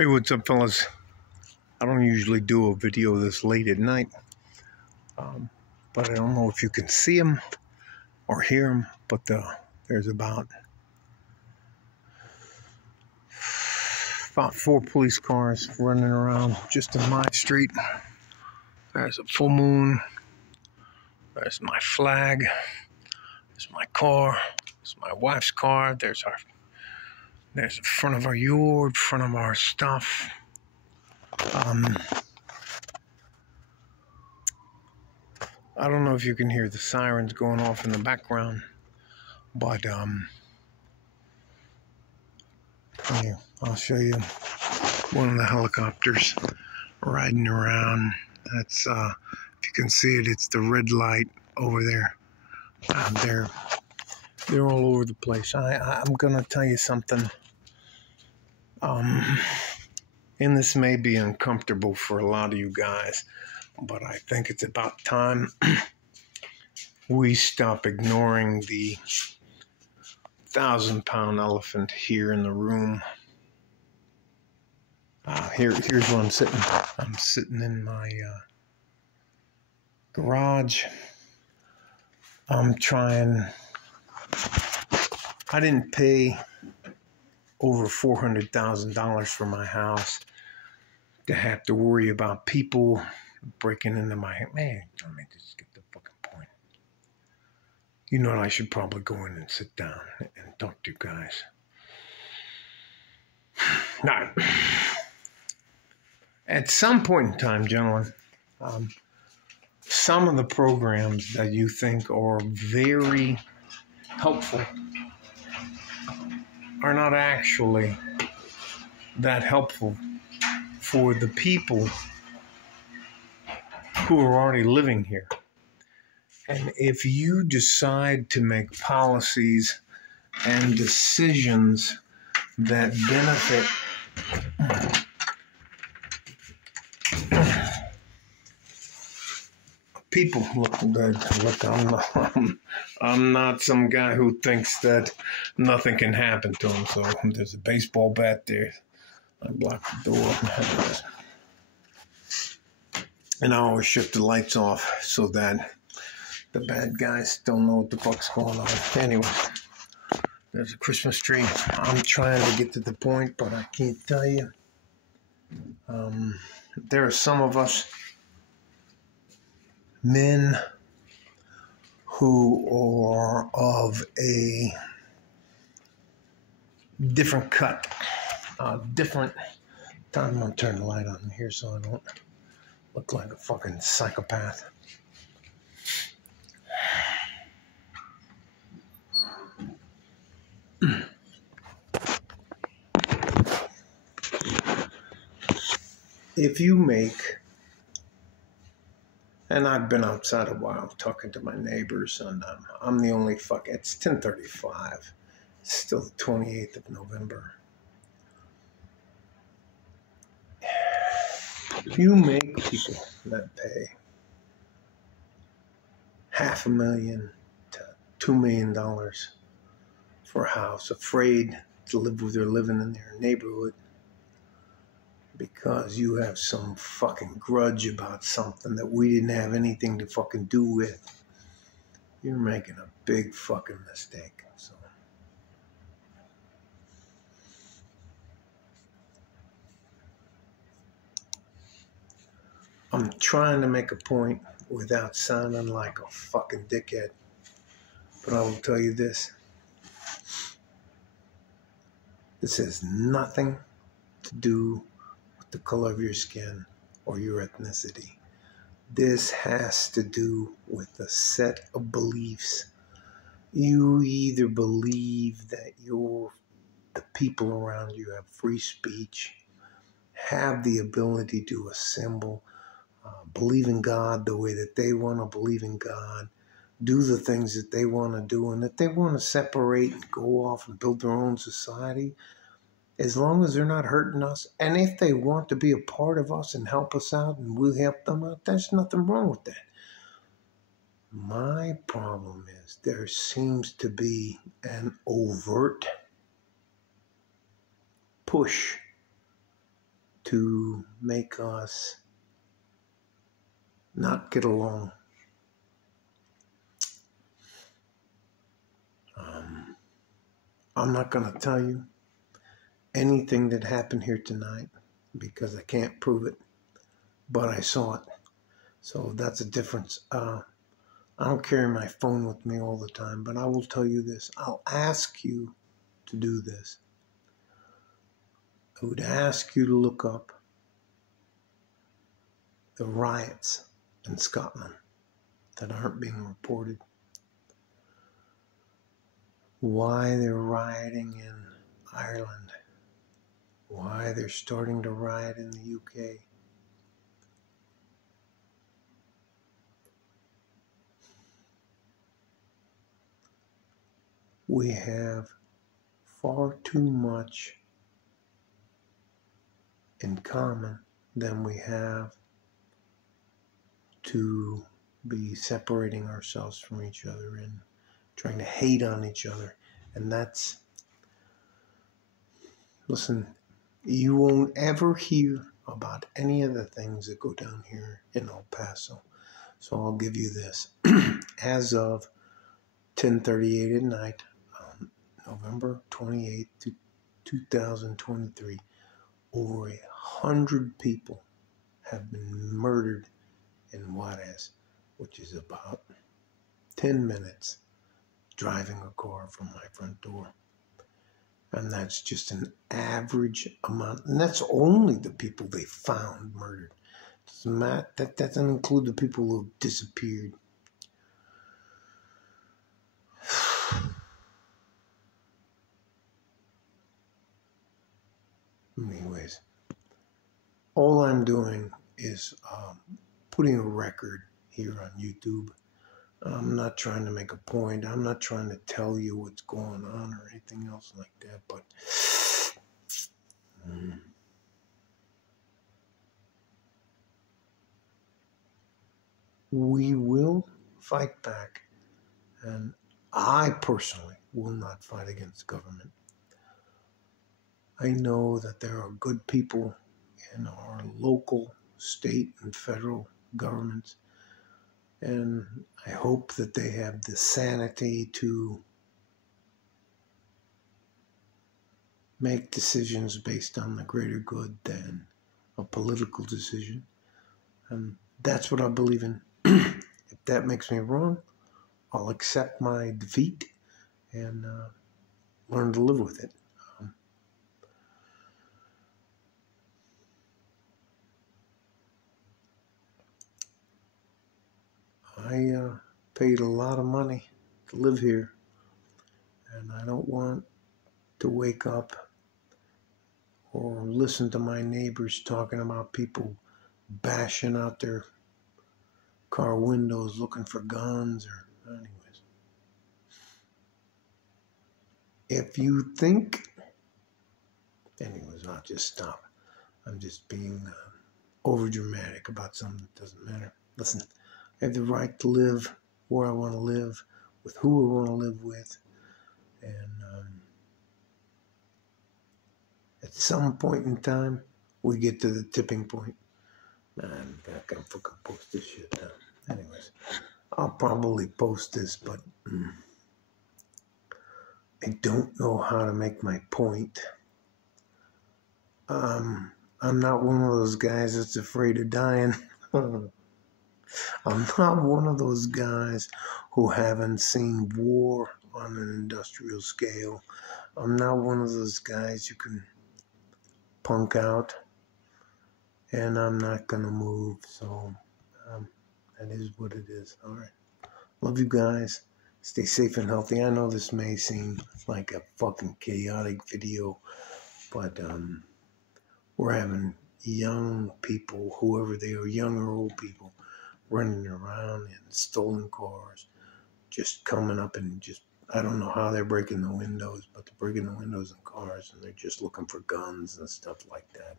Hey, what's up, fellas? I don't usually do a video this late at night, but I don't know if you can see them or hear them, but there's about 4 police cars running around just in my street. There's a full moon. There's my flag. There's my car. There's my wife's car. There's the front of our yard, front of our stuff. I don't know if you can hear the sirens going off in the background, but here, I'll show you one of the helicopters riding around. That's if you can see it, it's the red light over there. They're all over the place. I'm gonna tell you something. And this may be uncomfortable for a lot of you guys, but I think it's about time we stop ignoring the 1,000-pound elephant here in the room. Here's where I'm sitting. I'm sitting in my garage. I didn't pay over $400,000 for my house to have to worry about people breaking into my house. Man, let me just get the fucking point. You know, I should probably go in and sit down and talk to you guys. Now, at some point in time, gentlemen, some of the programs that you think are very helpful are not actually that helpful for the people who are already living here. And if you decide to make policies and decisions that benefit people, look, I'm not some guy who thinks that nothing can happen to him. So there's a baseball bat there. I blocked the door. And I always shut the lights off so that the bad guys don't know what the fuck's going on. Anyway, there's a Christmas tree. I'm trying to get to the point, but I can't tell you. There are some of us men who are of a different cut, different time. I'm gonna turn the light on here so I don't look like a fucking psychopath. If you make, and I've been outside a while talking to my neighbors, and I'm the only it's 10:35. It's still the 28th of November. If you make people that pay $500,000 to $2 million for a house, afraid to live where they're living in their neighborhood because you have some fucking grudge about something that we didn't have anything to fucking do with, you're making a big fucking mistake. So I'm trying to make a point without sounding like a fucking dickhead, but I will tell you this. This has nothing to do with the color of your skin or your ethnicity. This has to do with a set of beliefs. You either believe that the people around you have free speech, have the ability to assemble, believe in God the way that they want to believe in God, do the things that they want to do, and if they want to separate and go off and build their own society, as long as they're not hurting us, and if they want to be a part of us and help us out and we'll help them out, there's nothing wrong with that. My problem is there seems to be an overt push to make us not get along. I'm not going to tell you anything that happened here tonight because I can't prove it, but I saw it. So that's a difference. I don't carry my phone with me all the time, but I will tell you this. I'll ask you to do this. I would ask you to look up the riots in Scotland that aren't being reported. Why they're rioting in Ireland. Why they're starting to riot in the UK. We have far too much in common than we have to be separating ourselves from each other and trying to hate on each other. And that's, listen, you won't ever hear about any of the things that go down here in El Paso. So I'll give you this. As of 10:38 at night, November 28th, 2023, over 100 people have been murdered in Juarez, which is about 10 minutes driving a car from my front door. And that's just an average amount. And that's only the people they found murdered. That doesn't include the people who have disappeared. Anyways, all I'm doing is putting a record here on YouTube. I'm not trying to make a point. I'm not trying to tell you what's going on or anything else like that. But we will fight back. And I personally will not fight against government. I know that there are good people in our local, state, and federal governments. And I hope that they have the sanity to make decisions based on the greater good than a political decision. And that's what I believe in. If that makes me wrong, I'll accept my defeat and learn to live with it. I paid a lot of money to live here, and I don't want to wake up or listen to my neighbors talking about people bashing out their car windows looking for guns or anyways. If you think, anyways, I'll just stop. I'm just being over dramatic about something that doesn't matter. Listen, I have the right to live where I want to live, with who I want to live with, and at some point in time, we get to the tipping point. Man, I can't fucking post this shit now. Anyways, I'll probably post this, but I don't know how to make my point. I'm not one of those guys that's afraid of dying. I'm not one of those guys who haven't seen war on an industrial scale. I'm not one of those guys you can punk out, and I'm not going to move. So that is what it is. All right. Love you guys. Stay safe and healthy. I know this may seem like a fucking chaotic video, but we're having young people, whoever they are, young or old people, running around in stolen cars, just coming up and just, I don't know how they're breaking the windows, but they're breaking the windows in cars and they're just looking for guns and stuff like that.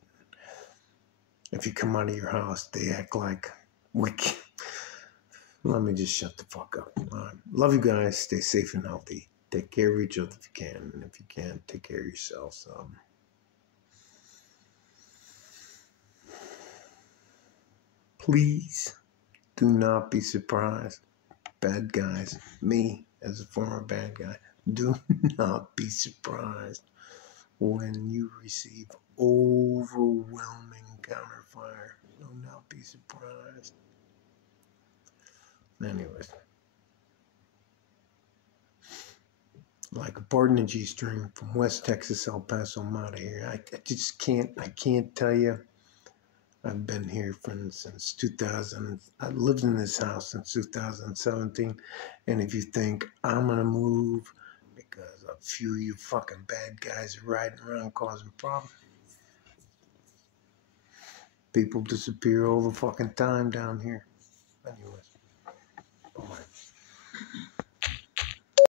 If you come out of your house, they act like let me just shut the fuck up. Love you guys. Stay safe and healthy. Take care of each other if you can. And if you can't, take care of yourselves. Please do not be surprised. Bad guys, me as a former bad guy, do not be surprised when you receive overwhelming counterfire. Do not be surprised. Anyways, like a pardon the G string from West Texas, El Paso, I'm out of here. I just can't tell you. I've been here since 2000. I lived in this house since 2017. And if you think I'm going to move because a few of you fucking bad guys are riding around causing problems, people disappear all the fucking time down here. Anyways, bye.